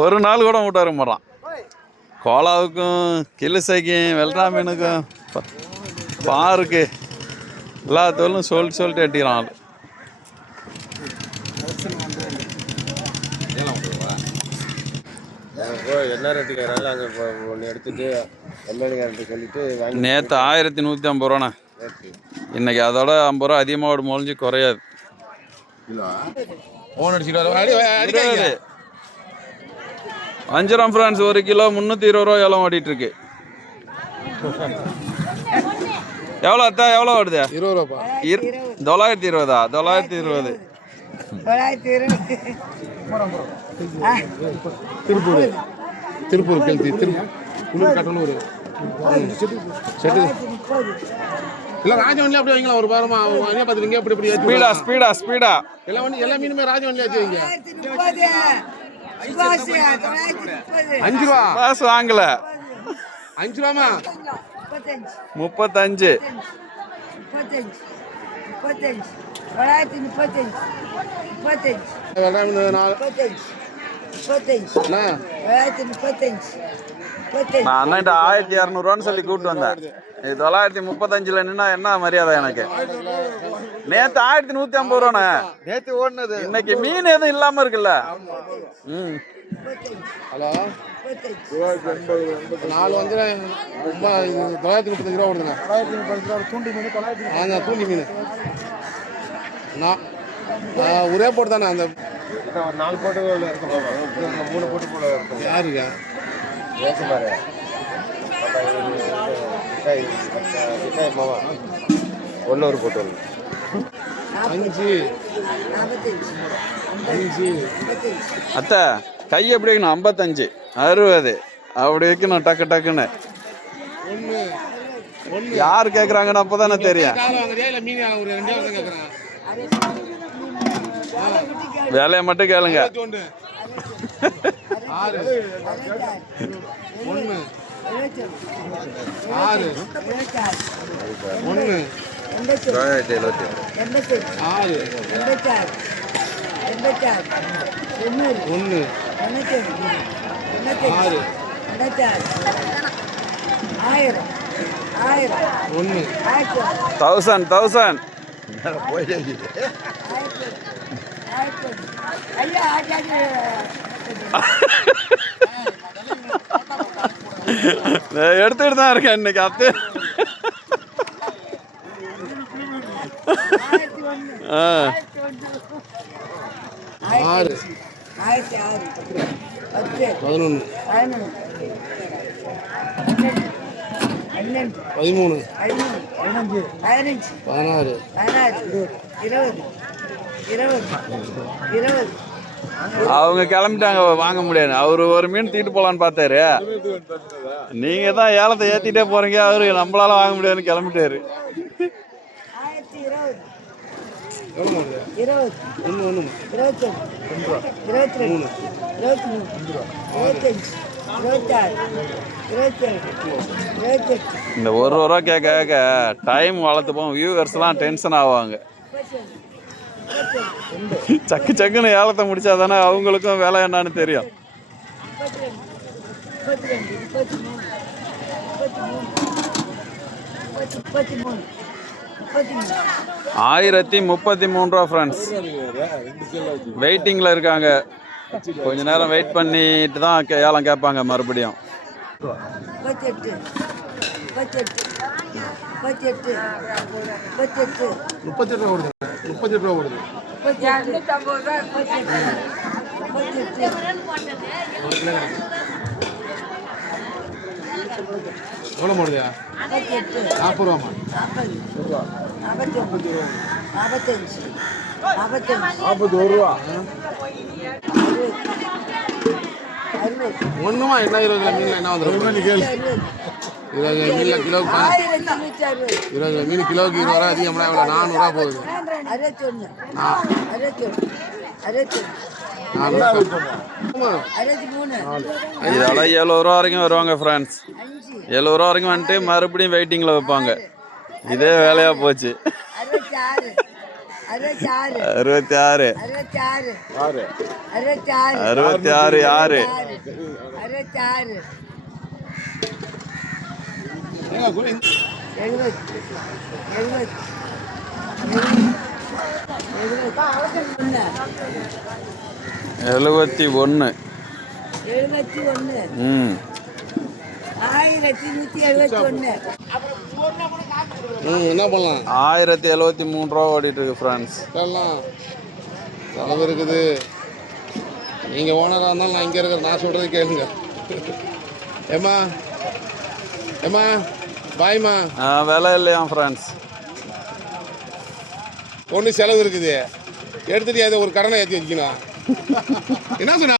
ஒரு நாள் கூட விட்டாரு மாட்டான். கோலாவுக்கும் கிளிசைக்கும் வெள்ளரா மீனுக்கும் பாருக்கு எல்லா தோலும் சொல்லிட்டு எட்டிக்கிறான் ஆள். நேற்று 1150 ரூபாண்ணே. இன்னைக்கு அதோட 50 ரூபா அதிகமாக மொழிஞ்சு குறையாது. வஞ்சிரம் ஃப்ரான்ஸ் 1 கிலோ 320 ரூபா எவ்வளோ ஓடிட்டு இருக்கு. எவ்வளோ அத்தா எவ்வளோ ஓடுது? 920. 920. திருப்பூர் கெல்தி கடலூர் இல்ல ராஜவன்ல அப்படி வைங்களா ஒரு வாரமா பாத்துறீங்க. அப்படி அப்படி ஸ்பீடா எல்லா மீனுமே ராஜவன்ல வச்சு வைங்க. 5 ரூபா பாஸ் வாங்கல. 5 ரூபாமா 35. 1200 சொல்லி கூப்பிட்டு வந்தேன். 935 நின்னா என்ன மரியாதை எனக்கு? நேத்து 1150 ரூபாண்ணே நேத்து ஓடுனது. இன்னைக்கு மீன் எதுவும் இல்லாம இருக்குல்ல. ஹலோ 4 வந்து 935 ரூபா ஓடுதுண்ணா. 935 தூண்டி மீன் ஒரே போட்டு தானே. அந்த 4 போட்டு 3 போட்டு போல யாருங்க ஒன்று ஒரு போட்டு 5 அத்தை கை எப்படி வைக்கணும்? 55 60 அப்படி வைக்கணும் டக்குன்னு. யார் கேட்குறாங்கன்னு அப்போதானே தெரியும். வேலையை மட்டும் கேளுங்க. 6 1 6 1 1000 எடுத்துட்டு தான் இருக்கேன் இன்னைக்கு. அத்து 6 11 13 16 அவங்க கிளம்பிட்டாங்க, வாங்க முடியாது. அவரு ஒரு மீன் தீட்டு போலான்னு பார்த்தாரு. நீங்க தான் ஏலத்தை ஏத்திட்டே போறீங்க, அவரு நம்மளால வாங்க முடியாதுன்னு கிளம்பிட்டாரு. 20 இந்த 1 ரூபா கேட்க டைம் வளர்த்துப்போம். வியூவர்ஸ்லாம் டென்ஷன் ஆவாங்க. சக்குன்னு ஏலத்தை முடிச்சா தானே அவங்களுக்கும் வேலை என்னன்னு தெரியும். 1033 ரூபா ஃப்ரெண்ட்ஸ். வெயிட்டிங்கில் இருக்காங்க. கொஞ்ச நேரம் வெயிட் பண்ணிட்டு தான் ஏலம் கேட்பாங்க மறுபடியும். 38 ரூபா ஓடுது. 38 ரூபா ஓடுது. எவ்வளோ போடுதியா? 40 ரூபாமா? 41 ரூபா. ஒன்றுமா என்ன 20 மீனில் என்ன வந்துடும்? 20 மீனில் கிலோவுக்கு 20 மீன் கிலோவுக்கு 20 ரூபா அதிகம்னா எவ்வளோ? 400 ரூபா போகுது. இதோட 70 ரூபா வரைக்கும் வருவாங்க ஃப்ரெண்ட்ஸ். 70 ரூபா வரைக்கும் வந்துட்டு மறுபடியும் வெயிட்டிங்கில் வைப்பாங்க. இதே வேலையாக போச்சு. 66 66 யாரு ஏங்க கூட 71 ம் 1171 என்ன பண்ணலாம் 1073 ரூபா ஓடிட்டு இருக்கு ஃப்ரெண்ட்ஸ். எல்லாம் செலவு இருக்குது. நீங்கள் ஓனராக இருந்தாலும் நான் இங்கே இருக்கிற நான் சொல்கிறது கேளுங்க. ஏம்மா ஏம்மா பாய்மா விலை இல்லையா ஃப்ரெண்ட்ஸ். ஒன்று செலவு இருக்குது. எடுத்துட்டு அதை ஒரு கடனை ஏற்றி வச்சுக்கணும். என்ன சொன்ன